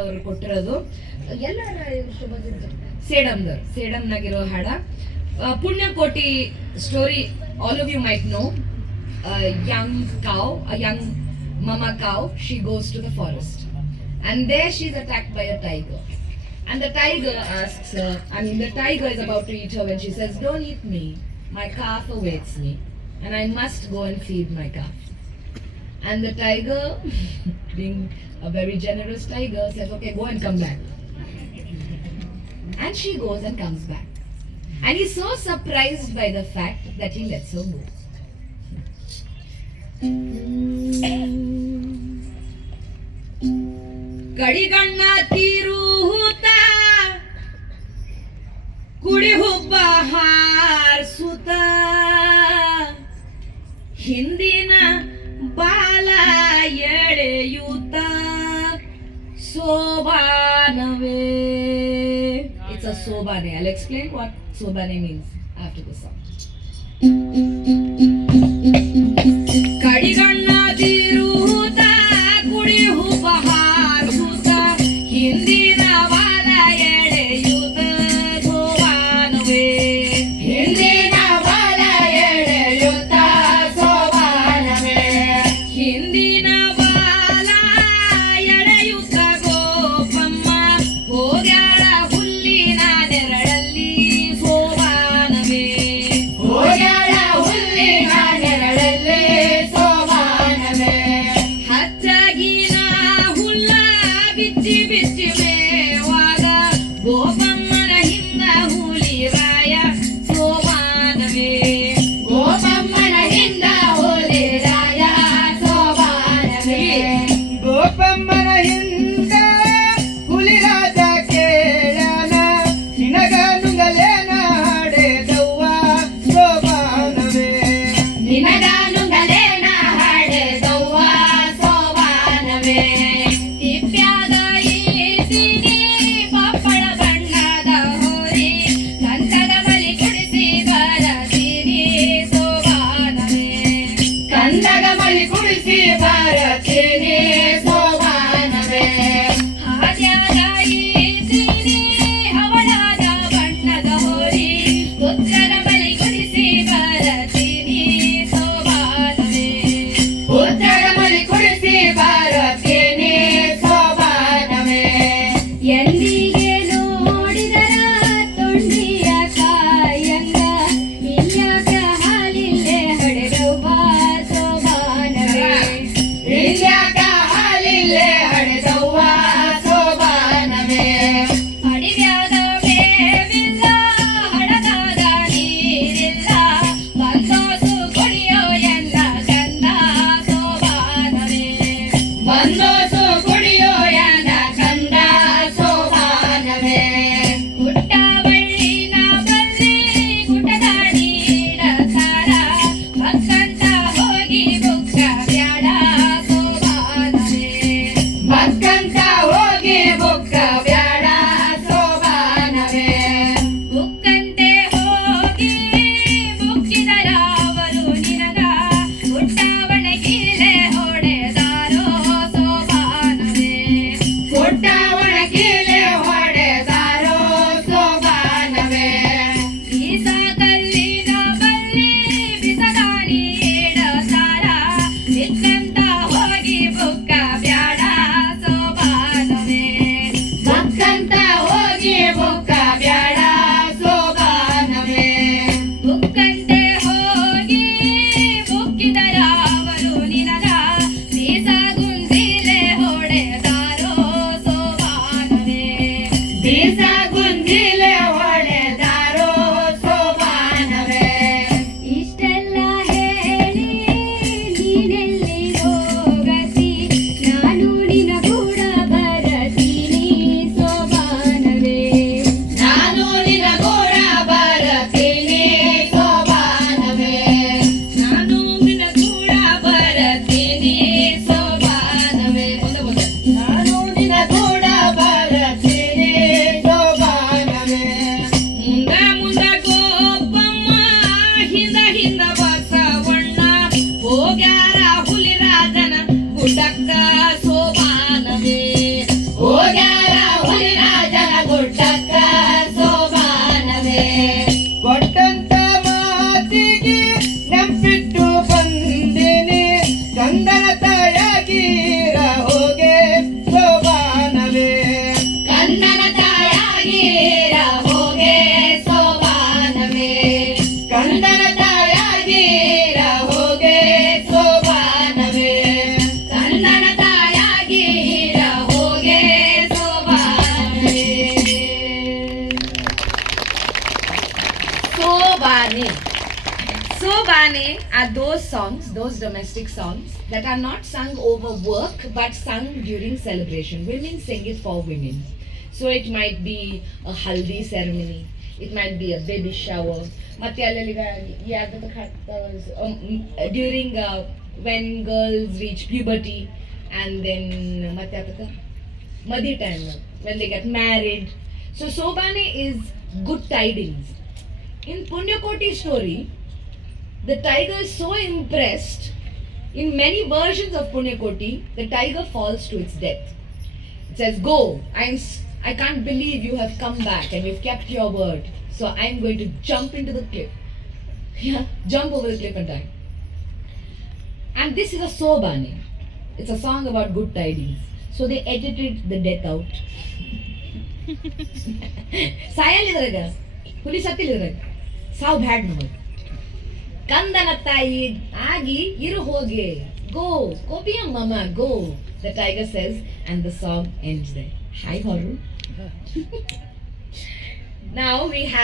ಅವರು ಕೊಟ್ಟಿರೋದು ಎಲ್ಲರ ಸೇಡಂನಾಗಿರೋ ಹಾಡ Punyakoti story. All of you might know young cow, a young mama cow, she goes to the forest and there she is attacked by a tiger, and the tiger asks her, the tiger is about to eat her when she says, don't eat me, my calf awaits me and I must go and feed my calf. And the tiger being a very generous tiger says, okay, go and come back. And she goes and comes back, and he's so surprised by the fact that he lets her go. ಕಡಿಗಣ್ಣ ತೀರುತ್ತ ಕುಡಿ ಹುಬ್ಬ ಹಾರಿಸುತ್ತ ಹಿಂದಿನ ಬಾಲ ಎಳೆಯುತ್ತ ಸೋಬಾನವೇ. It's a sobane. I'll explain what sobane means after the song. ಕಡಿಗಣ್ಣ ತೀರುತ್ತ ಕುಡಿ ಹುಬ್ಬ ಹಾರಿಸುತ್ತ ಹಿಂದಿನ ಬಾಲ ಎಳೆಯುತ್ತ ಸೋಬಾನವೇ. ಹಿಂದಿನ ಬಾಲ ಎಳೆಯುತ್ತ ಸೋಬಾನವೇ. ಹಿಂದಿನ ಬಾಲ ಎಳೆಯುತ್ತ ಗೋಪಮ್ಮ ಹೋಗ್ಯಾಳ ಹುಲ್ಲಿನ ನೆರಳಲ್ಲಿ ಸೋಬಾನವೇ. ಹೋಗ್ಯಾಳ ಹುಲ್ಲಿನ ನೆರಳಲ್ಲಿ ಸೋಬಾನವೇ. ಹಚ್ಚಗಿನ ಹುಲ್ಲ ಬಿಚ್ಚಿ ಬಿಚ್ಚಿ ಮೇವಾಗ ಗೋಪಮ್ಮನ ಹಿಂದ ಹುಲಿ ರಾಯ ಸೋಬಾನವೇ. ಗೋಪಮ್ಮನ ಹಿಂದ ಹುಲಿ ರಾಯ ಸೋಬಾನವೇ. ಗೋಪಮ್ಮನ ಹಿಂದ ಹುಲಿರಾಜ ಕೇಳನ ನಿನಗ ನುಂಗಲೇನ ಹಾಡೆದವ್ವ ಸೋಬಾನವೇ. ನಿನಗ ನುಂಗಲೇನ ಹಾಡೆದವ್ವ ಸೋಬಾನವೇ. ತಿಪ್ಪ್ಯಾಗ ಈಸಿನಿ ಪಪ್ಪಳ ಬಣ್ಣದ ಹೋರಿ ಕಂದದ ಬಲಿ ಕುಡಿಸಿ ಬರತೀನಿ ಸೋಬಾನವೇ. ಕಂದದ ಬಲಿ ಕುಡಿಸಿ ಬರತೀನಿ ಸೋಬಾನವೇ. ಹಾದ್ಯಾಗ ಈಸಿನಿ ಹವಳಾದ ಬಣ್ಣದ ಹೋರಿ ಪುತ್ರನ ಬಲಿ ಕುಡಿಸಿ ಬರತೀನಿ ಸೋಬಾನವೇ. ಪುತ್ರನ ಬಲಿ ಕುಡಿಸಿ ಬರತೀನಿ ಸೋಬಾನವೇ. ಎಂದಿಗೆ ನೋಡಿದರ ತೊಂಡಿಯ ಕಾಯಂಗ ಇಲ್ಯಾಕ ಹಾಲಿಲ್ಲೇ ಹಡೆದವ್ವ ಸೋಬಾನವೇ. ಇಲ್ಯಾಕ ಹಾಲಿಲ್ಲೇ ಹಡೆದವ್ವ ಸೋಬಾನವೇ. ಅಡಿವ್ಯಾಗ ಬೇವಿಲ್ಲ ಹಡಗಾದ ನೀರಿಲ್ಲ ಬಂದೋಸು ಕುಡಿಯೋ ಎಲ್ಲ ಗಂಧ ಸೋಬಾನವೇ. ಬಂದೋಸು ಕುಡಿಯೋ ಎಲ್ಲ ಗಂಧ ಸೋಬಾನವೇ. ಗುಟ್ಟಬಳ್ಳಿನ ಬಲ್ಲಿ ಗುಟ್ಟದಾಡಿ ಇಡತಾರ ಬಕ್ಕಂತ ಹೋಗಿ ಬುಕ್ಕ ಬ್ಯಾಡ ಸೋಬಾನವೇ. ಬಕ್ಕಂತ ಹೋಗಿ ಬುಕ್ಕ ಬ್ಯಾಡ ಸೋಬಾನವೇ. ಬುಕ್ಕಂತೆ ಹೋಗಿ ಬುಕ್ಕಿದರ ಅವರು ನಿನಗ ಗುಟ್ಟವನ ಕೀಲೆ ಹೊಡೆದಾರೋ ಸೋಬಾನವೇ. ಗುಟ್ಟವನ ಕೀಲೆ ಹೊಡೆದಾರೋ ಸೋಬಾನವೇ. ಬೀಸ ಕಲ್ಲಿನ ಬಲ್ಲಿ ಬಿಸದಾಡಿ ಇಡತಾರ ಬಿಕ್ಕಂತ ಹೋಗಿ ಬುಕ್ಕ ಬ್ಯಾಡ ಸೋಬಾನವೇ. ಬಕ್ಕಂತ ಹೋಗಿ ಬುಕ್ಕ ಬ್ಯಾಡ ಸೋಬಾನವೇ. ಬುಕ್ಕಂತೆ ಹೋಗಿ ಬುಕ್ಕಿದರ ಅವರು ನಿನಗ ಬೀಸ ಗುಂದಿಲೆ ಹೊಡೆದಾರೋ ಸೋಬಾನವೇ. ಬೀಸ ಗುಂದಿಲೆ ಹೊಡೆದಾರೋ ಸೋಬಾನವೇ. ಇಷ್ಟೆಲ್ಲ ಹೇಳಿ ನೀನೆಲ್ಲಿ ಹೋಗತಿ ನಾನು ನಿನ್ನ ಕೂಡ ಬರತೀನಿ ಸೋಬಾನವೇ. ನಾನು ನಿನ್ನ ಕೂಡ ಬರತೀನಿ ಸೋಬಾನವೇ. ನಾನು ನಿನ್ನ ಕೂಡ ಬರತೀನಿ ಸೋಬಾನವೇ. ನಾನು ನಿನ್ನ ಕೂಡ ಬರತೀನಿ ಸೋಬಾನವೇ. Bane are those songs, those domestic songs that are not sung over work but sung during celebration. Women sing it for women. So it might be a haldi ceremony, it might be a baby shower. ಮತ್ತೆ ಅಲ್ಲೆಲ್ಲ ಯಾವ್ದು during when girls reach puberty and then ಮತ್ತೆ ಯಾವ್ದು madi time when they get married. So Sobane is good tidings. In Punyakoti story, the tiger is so impressed. In many versions of Punyakoti, the tiger falls to its death. It says, "Go, I can't believe you have come back and you've kept your word. So I'm going to jump into the cliff." Yeah, jump over the cliff and die. And this is a Sobane. It's a song about good tidings. So they edited the death out. ಸಾಯಲ್ಲಿದ್ರಾಗ ಹುಲಿ ಸತ್ತಿಲ್ಲಿದ್ರಾಗ ಸಾವು ಬ್ಯಾಡ್ ನಮಗೆ ಕಂದನ ತಾಯಿ ಆಗಿ ಇರು ಹೋಗೆ ಗೋ ಕೋಪಿಯ ಮಮ ಗೋ the tiger says and the song ends there. Hi Haru. Now we have